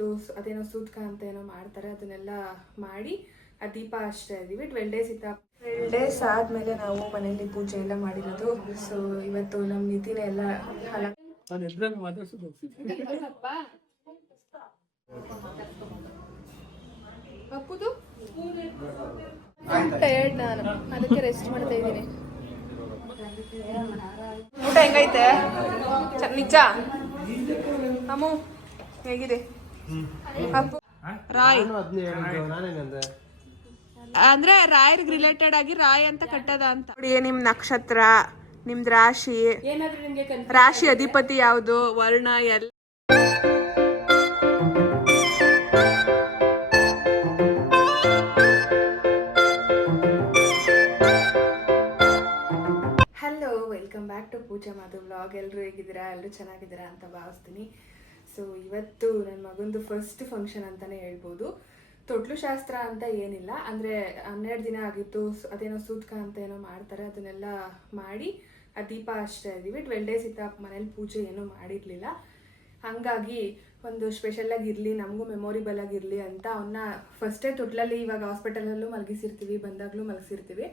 ಆಗಿತ್ತು. ಅದೇನೋ ಸೂತ್ಕ ಅಂತ ಏನೋ ಮಾಡ್ತಾರೆ, ಅದನ್ನೆಲ್ಲ ಮಾಡಿ ಆ ದೀಪ ಹಚ್ತಾ ಇದ್ದೀವಿ. 12 ಡೇಸ್ ಇತ್ತ. 12 ಡೇಸ್ ಆದಮೇಲೆ ನಾವು ಮನೆಯಲ್ಲಿ ಪೂಜೆ ಎಲ್ಲ ಮಾಡಿರೋದು. ಸೊ ಇವತ್ತು ನಮ್ಮ ನಿಧಿನೇ ಎಲ್ಲ ಟಯರ್ಡ್, ನಾನು ಅದಕ್ಕೆ ರೆಸ್ಟ್ ಮಾಡ್ತಾ ಇದ್ದೀನಿ. ಊಟ ಹೆಂಗೈತೆ? ನಿಜ ಅಮ್ಮು ಹೇಗಿದೆ? ಅಪ್ಪು ರಾಯ್ ಅಂದ್ರೆ ರಾಯರ್ಗ್ ರಿಲೇಟೆಡ್ ಆಗಿ ರಾಯ್ ಅಂತ ಕಟ್ಟದ ಅಂತ ನೋಡಿ. ನಿಮ್ ನಕ್ಷತ್ರ, ನಿಮ್ದು ರಾಶಿ, ರಾಶಿ ಅಧಿಪತಿ ಯಾವುದು, ವರ್ಣ ಎಲ್ಲ welcome back to Pooja Madhu vlog. ಎಲ್ಲರೂ ಹೇಗಿದ್ದೀರಾ? ಎಲ್ಲರೂ ಚೆನ್ನಾಗಿದ್ದೀರಾ ಅಂತ ಭಾವಿಸ್ತೀನಿ. ಸೊ ಇವತ್ತು ನನ್ನ ಮಗಂದು ಫಸ್ಟ್ ಫಂಕ್ಷನ್ ಅಂತಲೇ ಹೇಳ್ಬೋದು. ತೊಟ್ಲು ಶಾಸ್ತ್ರ ಅಂತ ಏನಿಲ್ಲ, ಅಂದರೆ 12 ದಿನ ಆಗಿತ್ತು. ಅದೇನೋ ಸೂತ್ಕ ಅಂತ ಏನೋ ಮಾಡ್ತಾರೆ, ಅದನ್ನೆಲ್ಲ ಮಾಡಿ ಆ ದೀಪ ಹಚ್ತಾ ಇದ್ದೀವಿ. 12 ಡೇಸ್ ಇತ್ತ, ಮನೇಲಿ ಪೂಜೆ ಏನೂ ಮಾಡಿರಲಿಲ್ಲ. ಹಾಗಾಗಿ ಒಂದು ಸ್ಪೆಷಲಾಗಿ ಇರಲಿ, ನಮಗೂ ಮೆಮೊರಿಬಲ್ ಆಗಿರಲಿ ಅಂತ ಅವನ್ನ ಫಸ್ಟೇ ತೊಟ್ಲಲ್ಲಿ, ಇವಾಗ ಹಾಸ್ಪಿಟಲಲ್ಲೂ ಮಲಗಿಸಿರ್ತೀವಿ, ಬಂದಾಗಲೂ ಮಲಗಿಸಿರ್ತೀವಿ.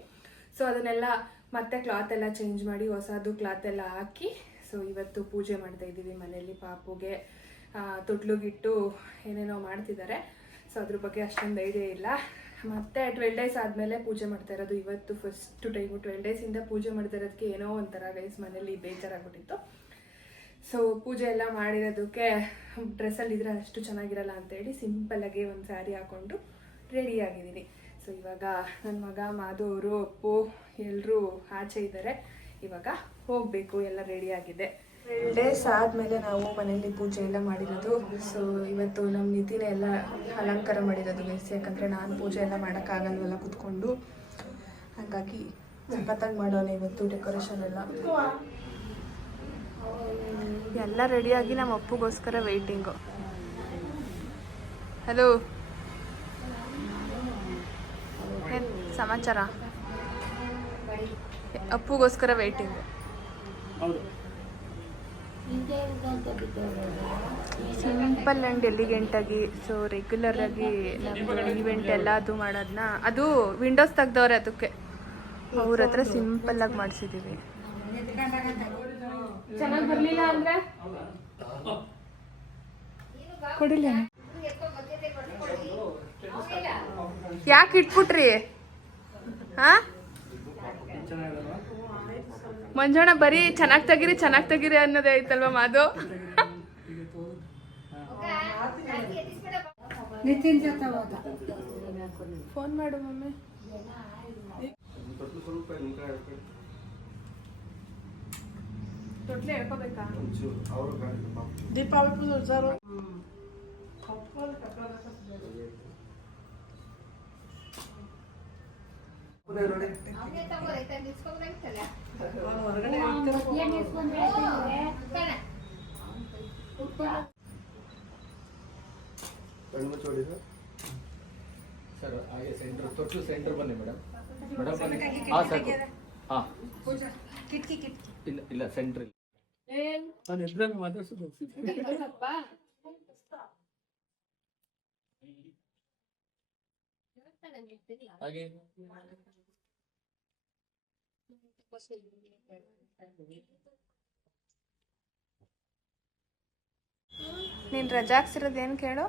ಸೊ ಅದನ್ನೆಲ್ಲ ಮತ್ತೆ ಕ್ಲಾತ್ ಎಲ್ಲ ಚೇಂಜ್ ಮಾಡಿ ಹೊಸದು ಕ್ಲಾತ್ ಎಲ್ಲ ಹಾಕಿ ಸೊ ಇವತ್ತು ಪೂಜೆ ಮಾಡ್ತಾ ಇದ್ದೀವಿ ಮನೆಯಲ್ಲಿ. ಪಾಪುಗೆ ತೊಟ್ಲುಗಿಟ್ಟು ಏನೇನೋ ಮಾಡ್ತಿದ್ದಾರೆ. ಸೊ ಅದ್ರ ಬಗ್ಗೆ ಅಷ್ಟೊಂದು ಐಡಿಯಾ ಇಲ್ಲ. ಮತ್ತೆ 12 ಡೇಸ್ ಆದಮೇಲೆ ಪೂಜೆ ಮಾಡ್ತಾ ಇರೋದು ಇವತ್ತು ಫಸ್ಟ್ ಟೈಮು. 12 ಡೇಸಿಂದ ಪೂಜೆ ಮಾಡ್ತಾ ಇರೋದಕ್ಕೆ ಏನೋ ಒಂಥರ ಗೈಸ್ ಮನೇಲಿ ಬೇಜಾರಾಗ್ಬಿಟ್ಟಿತ್ತು. ಸೊ ಪೂಜೆ ಎಲ್ಲ ಮಾಡಿರೋದಕ್ಕೆ ಡ್ರೆಸ್ಸಲ್ಲಿ ಇದ್ರೆ ಅಷ್ಟು ಚೆನ್ನಾಗಿರಲ್ಲ ಅಂತೇಳಿ ಸಿಂಪಲ್ಲಾಗಿ ಒಂದು ಸ್ಯಾರಿ ಹಾಕ್ಕೊಂಡು ರೆಡಿ ಆಗಿದ್ದೀನಿ. ಸೊ ಇವಾಗ ನನ್ನ ಮಗ ಮಾಧು ಅವರು, ಅಪ್ಪು ಎಲ್ಲರೂ ಆಚೆ ಇದ್ದಾರೆ. ಇವಾಗ ಹೋಗಬೇಕು, ಎಲ್ಲ ರೆಡಿ ಆಗಿದೆ. 12 ಡೇಸ್ ಆದಮೇಲೆ ನಾವು ಮನೆಯಲ್ಲಿ ಪೂಜೆ ಎಲ್ಲ ಮಾಡಿರೋದು. ಸೊ ಇವತ್ತು ನಮ್ಮ ನಿಧಿನೇ ಎಲ್ಲ ಅಲಂಕಾರ ಮಾಡಿರೋದು ಗೈಸ್. ಯಾಕಂದರೆ ನಾನು ಪೂಜೆ ಎಲ್ಲ ಮಾಡೋಕ್ಕಾಗಲ್ವಲ್ಲ ಕೂತ್ಕೊಂಡು, ಹಾಗಾಗಿ ಸಖತ್ತಾಗಿ ಮಾಡೋಣ ಇವತ್ತು ಡೆಕೋರೇಷನ್ ಎಲ್ಲ ರೆಡಿಯಾಗಿ ನಮ್ಮ ಅಪ್ಪುಗೋಸ್ಕರ ವೆಯ್ಟಿಂಗು. ಹಲೋ, ಏನು ಸಮಾಚಾರ? ಅಪ್ಪುಗೋಸ್ಕರ ವೆಯ್ಟಿಂಗು. ಸಿಂಪಲ್ ಆ್ಯಂಡ್ ಎಲಿಗೆಂಟಾಗಿ. ಸೊ ರೆಗ್ಯುಲರ್ ಆಗಿ ನಮ್ಮದು ಈವೆಂಟ್ ಎಲ್ಲ ಅದು ಮಾಡೋದನ್ನ, ಅದು ವಿಂಡೋಸ್ ತೆಗ್ದವ್ರೆ, ಅದಕ್ಕೆ ಅವ್ರ ಹತ್ರ ಸಿಂಪಲ್ಲಾಗಿ ಮಾಡಿಸಿದ್ದೀವಿ. ಚೆನ್ನಾಗಿ ಬರಲಿಲ್ಲ ಅಂದರೆ ಕೊಡಿಲ್ಲ. ಯಾಕೆ ಇಟ್ಬಿಟ್ರಿ? ಹಾಂ ಮಂಜಣ್ಣ ಬರೀ ಚೆನ್ನಾಗಿ ತೆಗೀರಿ ಅನ್ನೋದೇ ಐತಲ್ವ ಮಾಧು. ಫೋನ್ ಮಾಡು ಮಮ್ಮಿ. ತೊಟ್ಲೆ ಹೇಳ್ಕೋಬೇಕಾ? ದೀಪಾವಳಿ ಸರ್ ಹಾಗೆ ಸೆಂಟರ್, ತೊಟ್ಲು ಸೆಂಟರ್ ಬನ್ನಿ ಮೇಡಮ್. ಮೇಡಮ್ ಹಾಂ ಸರ್, ಹಾಂ ಇಲ್ಲ ಇಲ್ಲ ಸೆಂಟ್ರ್ ಇಲ್ಲ. ನಾನು ಎದ್ರಲ್ಲಿ ಮಾತಾಡ್ಸೋದು ಹಾಗೆ ನೀನು ರಜಾ ಹಾಕ್ಸಿರೋದೇನು ಕೇಳು?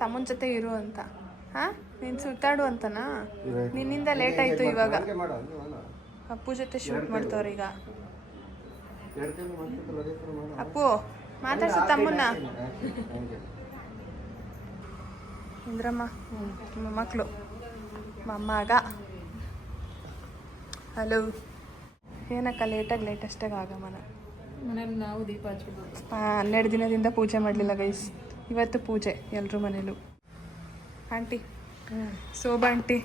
ತಮ್ಮನ ಜೊತೆ ಇರು ಅಂತ. ಹಾಂ, ನೀನು ಸುತ್ತಾಡು ಅಂತನಾ? ನಿನ್ನಿಂದ ಲೇಟ್ ಆಯಿತು. ಇವಾಗ ಅಪ್ಪು ಜೊತೆ ಶೂಟ್ ಮಾಡ್ತವ್ರೆ. ಈಗ ಅಪ್ಪು ಮಾತಾಡ್ಸು ತಮ್ಮನ್ನ. ಇಂದ್ರಮ್ಮ ಮೊಮ್ಮಕ್ಕಳು, ಮೊಮ್ಮಗ. ಹಲೋ. ಏನಕ್ಕ ಲೇಟೆಸ್ಟಾಗಿ ಆಗಮನ ಮನೇಲಿ ನಾವು ದೀಪ ಹಚ್ಬಿಟ್ಟು 12 ದಿನದಿಂದ ಪೂಜೆ ಮಾಡಲಿಲ್ಲ ಗೈಸ್. ಇವತ್ತು ಪೂಜೆ ಎಲ್ಲರೂ ಮನೇಲೂ. ಆಂಟಿ, ಶೋಭಾ ಆಂಟಿ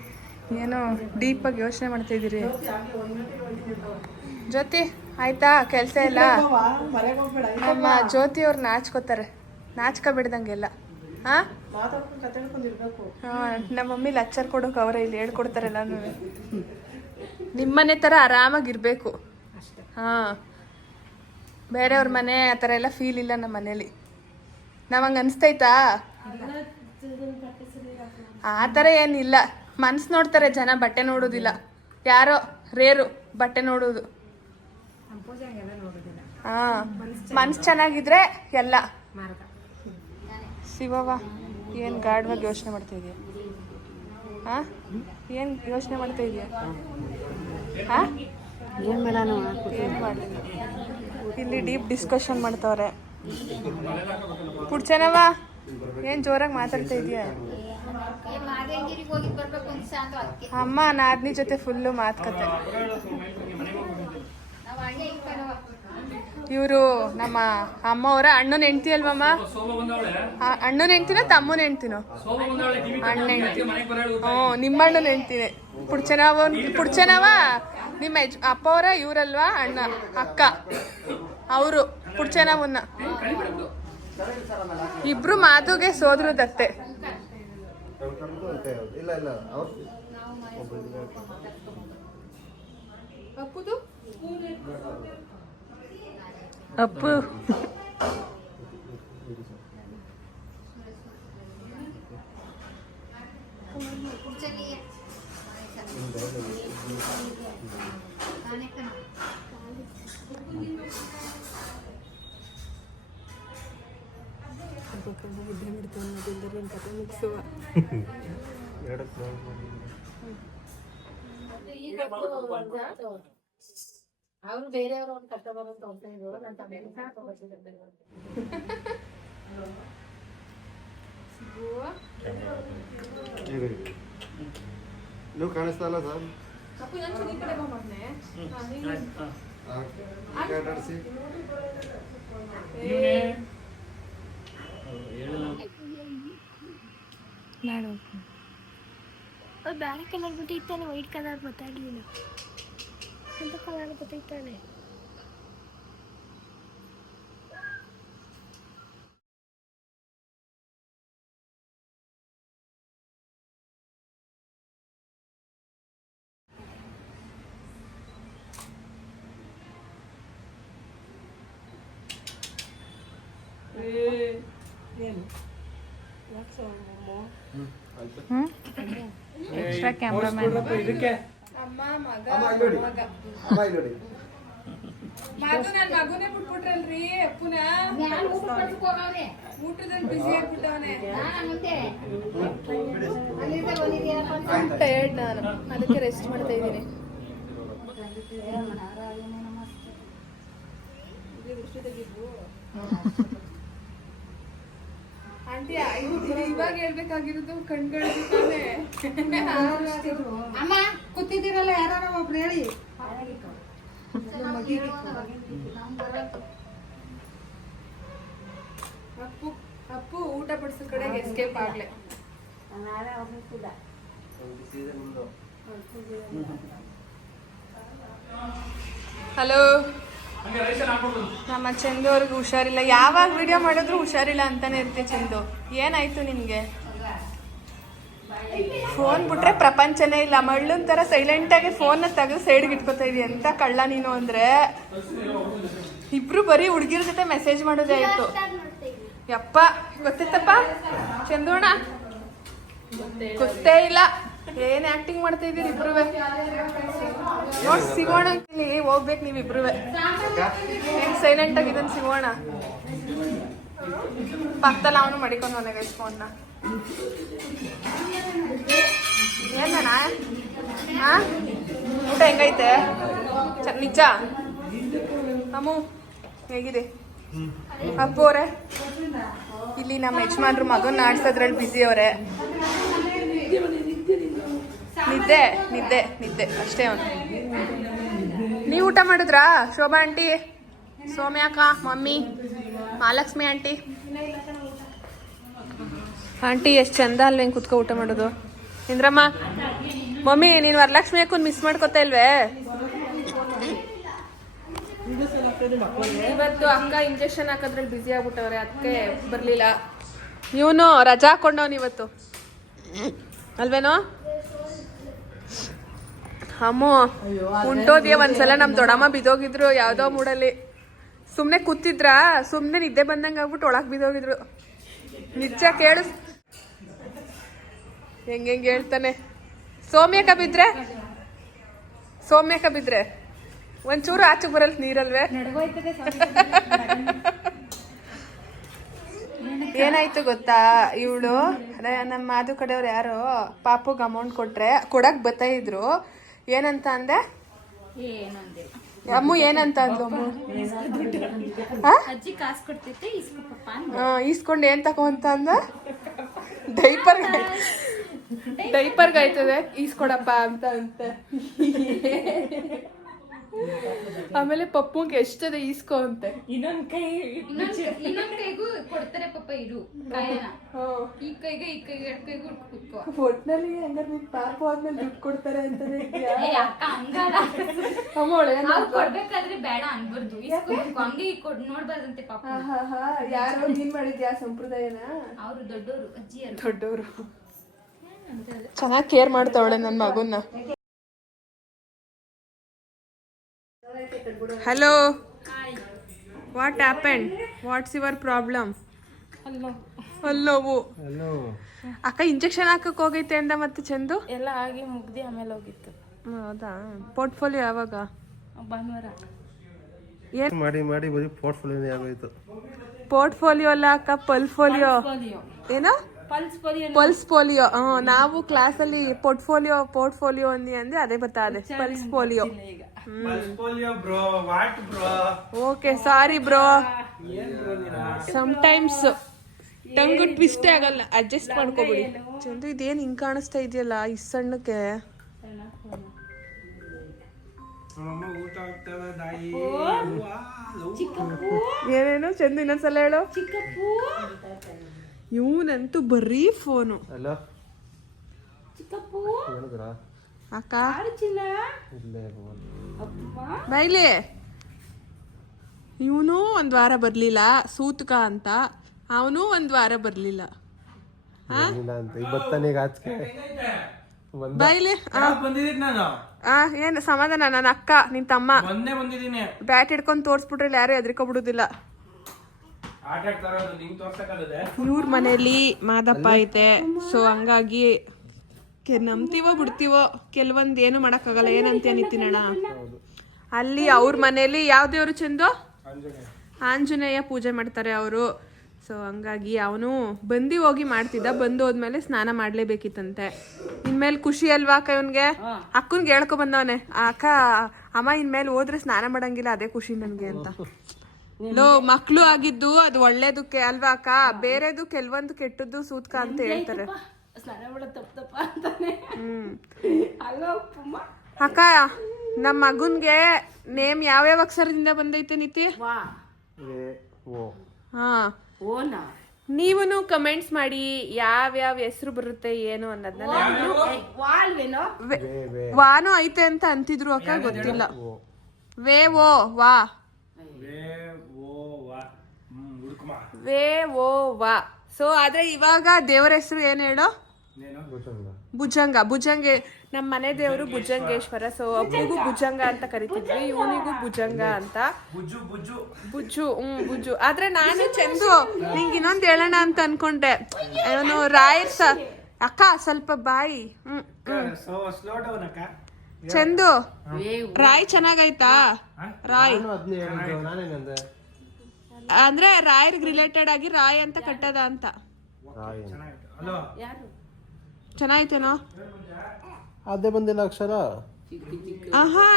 ಏನೋ ಡೀಪಾಗಿ ಯೋಚನೆ ಮಾಡ್ತಾಯಿದ್ದೀರಿ. ಜ್ಯೋತಿ ಆಯ್ತಾ ಕೆಲಸ ಎಲ್ಲ? ನಮ್ಮ ಜ್ಯೋತಿ ಅವ್ರು ನಾಚ್ಕೊಬಿಡ್ದಂಗೆಲ್ಲ. ಹಾಂ ಹಾಂ, ನಮ್ಮ ಮಮ್ಮಿ ಲೆಕ್ಚರ್ ಕೊಡೋಕೆ ಅವರೇ ಇಲ್ಲಿ ಹೇಳ್ಕೊಡ್ತಾರೆ ಎಲ್ಲನೂ. ನಿಮ್ಮನೆ ಥರ ಆರಾಮಾಗಿರಬೇಕು. ಹಾಂ, ಬೇರೆಯವ್ರ ಮನೆ ಆ ಥರ ಎಲ್ಲ ಫೀಲ್ ಇಲ್ಲ ನಮ್ಮ ಮನೇಲಿ. ನಾವಂಗೆ ಅನಿಸ್ತೈತಾ? ಆ ಥರ ಏನಿಲ್ಲ. ಮನ್ಸು ನೋಡ್ತಾರೆ ಜನ, ಬಟ್ಟೆ ನೋಡೋದಿಲ್ಲ. ಯಾರೋ ರೇರು ಬಟ್ಟೆ ನೋಡೋದು. ಹಾಂ, ಮನ್ಸು ಚೆನ್ನಾಗಿದ್ರೆ ಎಲ್ಲ. ಶಿವವ್ವ ಏನು ಗಾಢವಾಗಿ ಯೋಚನೆ ಮಾಡ್ತಾ ಇದೆಯಾ? ಹಾಂ, ಏನು ಯೋಚನೆ ಮಾಡ್ತಾ ಇದೆಯಾ? ಹಾಂ, ಏನು ಮಾಡಲಿ? ಇಲ್ಲಿ ಡೀಪ್ ಡಿಸ್ಕಷನ್ ಮಾಡ್ತವ್ರೆ. ಪುಡ್ಚನವ ಏನು ಜೋರಾಗಿ ಮಾತಾಡ್ತಾ ಇದೆಯಾ? ಅಮ್ಮ ನಾದ್ನಿ ಜೊತೆ ಫುಲ್ಲು ಮಾತುಕತೆ. ಇವರು ನಮ್ಮ ಅಮ್ಮವರ ಅಣ್ಣನ ಹೆಂಡ್ತಿ ಅಲ್ವಮ್ಮ? ಅಣ್ಣನ ಹೆಂಡ್ತಿನೋ ತಮ್ಮನ ಹೆಂಡ್ತಿನೋ? ಅಣ್ಣ ಹೆಂಡ್ತಿ. ಹ್ಞೂ, ನಿಮ್ಮ ಅಣ್ಣನ ಹೆಂಡ್ತಿನೇ. ಪುಡ್ಚನವ ನಿಮ್ಮ ಅಪ್ಪ ಅವರ ಇವರಲ್ವಾ ಅಣ್ಣ ಅಕ್ಕ ಅವರು ಪುಡ್ಚನವನ್ನ. ಇಬ್ರು ಮಾತುಗೆ ಸೋದರದತ್ತೆ. ಅಪ್ಪುದು ಅಪ್ಪು ಅವರು ಬೇರೆಯವರು ಒಂದು ಕಷ್ಟ ಬರೋದು ಅಂತ ಇದ್ರು. ನನ್ನ ತಮ್ಮ ನೀವು ಕಾಣಿಸ್ತಾ ಇಲ್ಲ ಸರ್. ಆಟಾಡಿಸಿ ಬ್ಯಾರೆ ಕಲರ್ ಗೊತ್ತೈತಾನೆ, ವೈಟ್ ಕಲರ್ ಗೊತ್ತಾಗ್ಲಿಲ್ಲ. ಎಂತ ಕಲರ್ ಗೊತ್ತೈತಾನೆ? ಎಕ್ಸ್ಟ್ರಾ ಕ್ಯಾಮ್ರಾಮನ್ ಇದಕ್ಕೆ ಅಮ್ಮ ಮಗ ಅಮ್ಮ ಇಲ್ಲಿ ನೋಡಿ, ಅಮ್ಮ ಇಲ್ಲಿ ನೋಡಿ. ಮಾತು ನನ್ನ ಮಗುನೇ ಬಿಟ್ಬಿಟ್ರಲ್ರಿ ಅಪ್ಪುನ. ಊಟದಲ್ಲಿ ಬಿಸಿ ಆಗ್ಬಿಟ್ಟವನೆ. ಟಯರ್ಡ್ ನಾನು, ಅದಕ್ಕೆ ರೆಸ್ಟ್ ಮಾಡ್ತಾ ಇದ್ದೀನಿ. ಆಂಟಿ ಇವಾಗ ಹೇಳ್ಬೇಕಾಗಿರೋದು ಕಣ್ಗಳು ಅಮ್ಮ ಕೂತಿದ್ದೀರಲ್ಲ, ಯಾರು ಒಬ್ರು ಹೇಳಿ. ಅಪ್ಪು ಅಪ್ಪು ಊಟ ಬಡಿಸೋ ಕಡೆಗೆ ಎಸ್ಕೇಪ್ ಆಗ್ಲೆ. ಹಲೋ, ನಮ್ಮ ಚಂದು ಅವ್ರಿಗೆ ಹುಷಾರಿಲ್ಲ. ಯಾವಾಗ ವಿಡಿಯೋ ಮಾಡಿದ್ರು ಹುಷಾರಿಲ್ಲ ಅಂತಾನೆ ಇರ್ತೀವಿ. ಚಂದು ಏನಾಯ್ತು ನಿನ್ಗೆ? ಫೋನ್ ಬಿಟ್ರೆ ಪ್ರಪಂಚನೇ ಇಲ್ಲ. ಮಳ್ಳನ್ ತರ ಸೈಲೆಂಟಾಗಿ ಫೋನ್ನ ತೆಗೆದು ಸೈಡ್ಗೆ ಇಟ್ಕೋತಾ ಇದೀಯ. ಎಂತ ಕಳ್ಳ ನೀನು ಅಂದ್ರೆ. ಇಬ್ರು ಬರೀ ಹುಡುಗಿರ ಜೊತೆ ಮೆಸೇಜ್ ಮಾಡೋದೇ ಆಯ್ತು. ಯಪ್ಪ ಗೊತ್ತಿತ್ತಪ್ಪ ಚಂದೋಣ, ಗೊತ್ತೇ ಇಲ್ಲ. ಏನ್ ಆಕ್ಟಿಂಗ್ ಮಾಡ್ತಾ ಇದೀರಿ ಇಬ್ರು? ನೋಡ್ ಸಿಗೋಣ, ಹೋಗ್ಬೇಕು ನೀವಿಬ್ರು. ಏನ್ ಸೈಲೆಂಟ್ ಆಗಿ ಇದನ್ ಸಿಗೋಣ. ಪಕ್ಕದಲ್ಲಿ ಅವನು ಮಡಿಕೊಂಡು ನನಗೆ ಇಸ್ಕೊಂಡ. ಏನಣ್ಣ ಹಾ, ಊಟ ಹೆಂಗೈತೆ? ನಿಜ ಅಮ್ಮು ಹೇಗಿದೆ? ಅಪ್ಪು ಅವರೇ, ಇಲ್ಲಿ ನಮ್ಮ ಯಜಮಾನ್ರು ಮಗನ ಆಡ್ಸೋದ್ರಲ್ಲಿ ಬ್ಯುಸಿ ಅವರೇ. ನಿದ್ದೆ ನಿದ್ದೆ ನಿದ್ದೆ ಅಷ್ಟೇ ಅವನು. ನೀವು ಊಟ ಮಾಡಿದ್ರಾ ಶೋಭಾ ಆಂಟಿ, ಸೌಮ್ಯಾಕ, ಮಮ್ಮಿ, ಮಹಾಲಕ್ಷ್ಮಿ ಆಂಟಿ? ಆಂಟಿ ಎಷ್ಟು ಚಂದ ಅಲ್ವೇನು ಕುತ್ಕೊ ಊಟ ಮಾಡೋದು. ಇಂದ್ರಮ್ಮ, ಮಮ್ಮಿ ನೀನು ವರಲಕ್ಷ್ಮಿ ಅಕ್ಕನ್ ಮಿಸ್ ಮಾಡ್ಕೊತಾ ಇಲ್ವೇ? ಇವತ್ತು ಅಕ್ಕ ಇಂಜೆಕ್ಷನ್ ಹಾಕೋದ್ರಲ್ಲಿ ಬ್ಯುಸಿ ಆಗ್ಬಿಟ್ಟವ್ರೆ, ಅದಕ್ಕೆ ಬರಲಿಲ್ಲ. ಇವನು ರಜಾ ಹಾಕೊಂಡವನು ಇವತ್ತು ಅಲ್ವೇನೋ? ಅಮ್ಮು ಉಂಟೋದ್ಯ ಒಂದ್ಸಲ ನಮ್ಮ ದೊಡ್ಡಮ್ಮ ಬಿದ್ದೋಗಿದ್ರು ಯಾವುದೋ ಮೂಡಲ್ಲಿ. ಸುಮ್ಮನೆ ಕೂತಿದ್ರಾ, ಸುಮ್ಮನೆ ನಿದ್ದೆ ಬಂದಂಗೆ ಆಗ್ಬಿಟ್ಟು ಒಳಗೆ ಬಿದ್ದೋಗಿದ್ರು. ನಿಜ ಕೇಳಿಸ್ ಹೆಂಗೆ ಹೇಳ್ತಾನೆ. ಸೌಮ್ಯಕ ಬಿದ್ರೆ ಒಂಚೂರು ಆಚೆಗೆ ಬರಲ್ ನೀರಲ್ವೇ. ಏನಾಯ್ತು ಗೊತ್ತಾ, ಇವಳು ನಮ್ಮ ಮಾದು ಕಡೆಯವ್ರು ಯಾರೋ ಪಾಪುಗೆ ಅಮೌಂಟ್ ಕೊಡಕ್ ಬರ್ತಾ ಇದ್ರು. ಏನಂತ ಅಂದೆ? ಅಮ್ಮು ಏನಂತ ಅಂದ್ಲು? ಅಮ್ಮು ಈಸ್ಕೊಂಡು ಏನ್ ತಗೊಂತ ಅಂದ? ಡೈಪರ್ಗೆ ಆಯ್ತದೆ ಈಸ್ಕೊಡಪ್ಪ ಅಂತ ಅಂತೆ. ಆಮೇಲೆ ಪಪ್ಪುಗೆ ಎಷ್ಟದೆ ಈಸ್ಕೊ ಅಂತೆ. ಇನ್ನೊಂದ್ ಕೈಗೂ ಕೊಡ್ತಾರೆ ಪಾಪ. ಇಡು ಈ ಕೈಗೆ ಎರಡ್ ಕೈಗೂ ಕುತ್ಕೋ. ಒಟ್ನಲ್ಲಿ ಹಂಗಾರೆ ನಿನ್ ಪಾಪ ಆದ್ಮೇಲೆ ದುಡ್ಡು ಕೊಡ್ತಾರೆ ಅಂತಾನೆ ಕೊಡ್ಬೇಕಾದ್ರೆ ಬೇಡ ಅನ್ಬಾರ್ದು. ಹಂಗೆ ನೋಡ್ಬಾರ್ದಂತೆ ಪಾಪ. ಯಾರೋ ನೀನ್ ಮಾಡಿದ್ಯಾ ಸಂಪ್ರದಾಯನ? ಅವ್ರು ದೊಡ್ಡವರು, ಅಜ್ಜಿಯರು ದೊಡ್ಡವರು. ಚೆನ್ನಾಗಿ ಕೇರ್ ಮಾಡ್ತಾವಳೆ ನನ್ನ ಮಗುನ್ನ. Hello, what happen? What's your problem? ಹಲ್ಲೋವು ಅಕ್ಕ ಇಂಜೆಕ್ಷನ್ ಹಾಕಕ್ ಹೋಗೈತೆ ಅಂದ. ಮತ್ತೆ ಚಂದು ಎಲ್ಲ ಆಗಿ ಮುಗ್ದಿ ಆಮೇಲೆ ಹೋಗಿತ್ತು. ಹೌದಾ? ಪೋರ್ಟ್ಫೋಲಿಯೋ ಯಾವಾಗ? ಭಾನುವಾರ. ಏನ್ ಮಾಡಿ ಬರೀ ಪೋರ್ಟ್ಫೋಲಿಯೋನೇ ಆಗೋಯ್ತು. ಪೋರ್ಟ್ಫೋಲಿಯೋ ಅಲ್ಲ ಅಕ್ಕ, ಪಲ್ಫೋಲಿಯೋ. ಏನೋ ಪಲ್ಸ್ ಪೋಲಿಯೋ. ನಾವು ಕ್ಲಾಸಲ್ಲಿ ಪೋರ್ಟ್ಫೋಲಿಯೋ ಅಂದ್ರೆ ಅದೇ ಬರ್ತದೆ, ಪಲ್ಸ್ ಪೋಲಿಯೋ. ಓಕೆ, ಸಾರಿ ಬ್ರೋ. ಸಮ್ಟೈಮ್ಸ್ ಟಂಗ್ ಟ್ವಿಸ್ಟ್ ಆಗಲ್ಲ, ಅಡ್ಜಸ್ಟ್ ಮಾಡ್ಕೋಬಿಡಿ. ಚಂದು ಇದೇನು ಹಿಂಗ್ ಕಾಣಿಸ್ತಾ ಇದೆಯಲ್ಲ ಈ ಸಣ್ಣಕ್ಕೆ? ಏನೇನು ಚಂದು ಇನ್ನೊಂದ್ಸಲ ಹೇಳು. ಇವನಂತೂ ಬರೀ ಫೋನು. ಅಕ್ಕ ಬೈಲಿ, ಇವನು ಒಂದ್ ವಾರ ಬರ್ಲಿಲ್ಲ ಸೂತ್ಕ ಅಂತ, ಅವನು ಒಂದ್ ವಾರ ಬರ್ಲಿಲ್ಲ. ಬೈಲಿ ಏನು ಸಮಾಧಾನ? ನನ್ನ ಅಕ್ಕ ನಿನ್ ತಮ್ಮ ಬ್ಯಾಟ್ ಹಿಡ್ಕೊಂಡ್ ತೋರ್ಸ್ಬಿಟ್ರೆ ಯಾರು ಎದ್ರಿಕೊಬಿಡುದಿಲ್ಲ. ಇವ್ರ ಮನೇಲಿ ಮಾದಪ್ಪ ಐತೆ, ಸೊ ಹಂಗಾಗಿ ನಂಬ್ತೀವೋ ಬಿಡ್ತೀವೋ, ಕೆಲವೊಂದು ಏನು ಮಾಡಕ್ಕಾಗಲ್ಲ. ಏನಂತ ನಿತಿನಣ್ಣ, ಅಲ್ಲಿ ಅವ್ರ ಮನೇಲಿ ಯಾವ ದೇವ್ರು ಚಂದು? ಆಂಜನೇಯ ಪೂಜೆ ಮಾಡ್ತಾರೆ ಅವರು. ಸೊ ಹಂಗಾಗಿ ಅವನು ಹೋಗಿ ಮಾಡ್ತಿದ್ದ. ಹೋದ್ಮೇಲೆ ಸ್ನಾನ ಮಾಡ್ಲೇಬೇಕಿತ್ತಂತೆ. ಇನ್ಮೇಲೆ ಖುಷಿ ಅಲ್ವಾ ಅಕ್ಕ ಇವನ್ಗೆ? ಅಕ್ಕನ್ಗೆ ಹೇಳ್ಕೊ ಬಂದವನೆ, ಅಕ್ಕ ಅಮ್ಮ ಇನ್ಮೇಲೆ ಹೋದ್ರೆ ಸ್ನಾನ ಮಾಡಂಗಿಲ್ಲ, ಅದೇ ಖುಷಿ ನನ್ಗೆ ಅಂತ. ಮಕ್ಳು ಆಗಿದ್ದು ಅದು ಒಳ್ಳೇದಕ್ಕೆ ಅಲ್ವಾ ಅಕ್ಕ? ಬೇರೆದು ಕೆಲವೊಂದು ಕೆಟ್ಟದ್ದು ಸೂತ್ಕ ಅಂತ ಹೇಳ್ತಾರೆ. ಅಕ್ಕ ನಮ್ಮ ಮಗುನ್ಗೆ ನೇಮ್ ಯಾವ್ಯಾವ ಅಕ್ಷರದಿಂದ ಬಂದೈತೆ ನಿತಿ? ಹಾ, ನೀವನು ಕಮೆಂಟ್ಸ್ ಮಾಡಿ ಯಾವ್ಯಾವ ಹೆಸರು ಬರುತ್ತೆ ಏನು ಅನ್ನೋದನ್ನ. ವಾನು ಐತೆ ಅಂತ ಅಂತಿದ್ರು ಅಕ್ಕ, ಗೊತ್ತಿಲ್ಲ. ವೇ ಓ ವಾ, ವೇ ಓ ವಾ. ಸೊ ಆದ್ರೆ ಇವಾಗ ದೇವರ ಹೆಸರು ಏನ್ ಹೇಳೋ? ಭುಜಂಗ. ನಮ್ಮ ಮನೆ ದೇವರು ಭುಜಂಗೇಶ್ವರ. ಸೊ ಅಪ್ಪಗೂ ಭುಜಂಗ ಅಂತ ಕರಿತಿದ್ವಿ, ಇವನಿಗೂ ಭುಜಂಗ ಅಂತ. ಬುಜ್ಜು. ಆದ್ರೆ ನಾನು ಚಂದು ನಿಂಗೆ ಇನ್ನೊಂದು ಹೇಳೋಣ ಅಂತ ಅನ್ಕೊಂಡೆ. ಅವನು ರಾಯರ್ ಅಕ್ಕ ಸ್ವಲ್ಪ ಬಾಯಿ. ಚಂದು, ರಾಯ್ ಚೆನ್ನಾಗೈತಾ? ರಾಯ್ ಅಂದ್ರೆ ರಾಯರ್ಗ್ ರಿಲೇಟೆಡ್ ಆಗಿ ರಾಯ್ ಅಂತ ಕಟ್ಟದ ಅಂತ. ಚೆನ್ನಾಯ್ತೇನೋ? ಅದೇ ಬಂದಿಲ್ಲ ಅಕ್ಷರ. ಆಹಾ,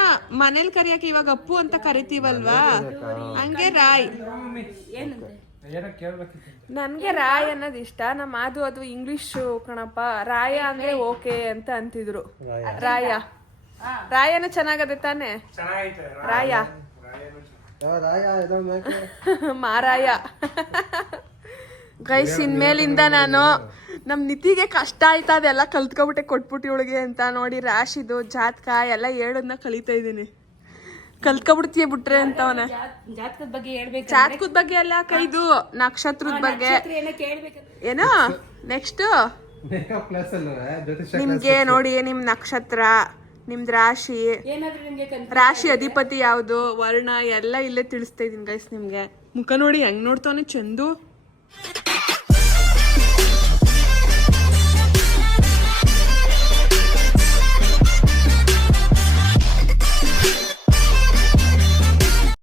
ಮನೇಲಿ ಕರಿಯಕ್ಕೆ ಇವಾಗ ಅಪ್ಪು ಅಂತ ಕರಿತೀವಲ್ವಾ, ಹಂಗೆ ರಾಯ್. ನನ್ಗೆ ರಾಯ್ ಅನ್ನೋದು ಇಷ್ಟ. ನಮ್ಮ ಅದು ಇಂಗ್ಲಿಷ್ ಕಣಪ್ಪ. ರಾಯ ಅಂದ್ರೆ ಓಕೆ ಅಂತ ಅಂತಿದ್ರು. ರಾಯನ ಚೆನ್ನಾಗದೆ ತಾನೆ? ರಾಯ ಮಾರಾಯ. ಗೈಸ್, ಇನ್ಮೇಲಿಂದ ನಾನು ನಮ್ ನಿತಿಗೆ ಕಷ್ಟ ಆಯ್ತಾ ಅದೆಲ್ಲ ಕಲ್ತ್ಕೊಬಿಟ್ಟೆ, ಕೊಟ್ಬಿಟ್ಟು ಇವಳಿಗೆ ಅಂತ. ನೋಡಿ ರಾಶಿದು ಜಾತಕ ಎಲ್ಲ ಹೇಳೋದನ್ನ ಕಲಿತಾ ಇದೀನಿ. ಕಲ್ತ್ಕೊಬಿಡ್ತೀಯ ಬಿಟ್ರೆ ಅಂತವನ. ಜಾತಕದ ಬಗ್ಗೆ ಅಲ್ಲ ಕೈದು, ನಕ್ಷತ್ರದ ಬಗ್ಗೆ. ಏನೋ ನೆಕ್ಸ್ಟ್ ನಿಮ್ಗೆ ನೋಡಿ, ನಿಮ್ ನಕ್ಷತ್ರ, ನಿಮ್ದು ರಾಶಿ ಅಧಿಪತಿ ಯಾವುದು, ವರ್ಣ ಎಲ್ಲ ಇಲ್ಲೇ ತಿಳಿಸ್ತಾ ಇದೀನಿ ಗೈಸ್ ನಿಮ್ಗೆ. ಮುಖ ನೋಡಿ ಹೆಂಗ್ ನೋಡ್ತಾವನೆ ಚಂದು.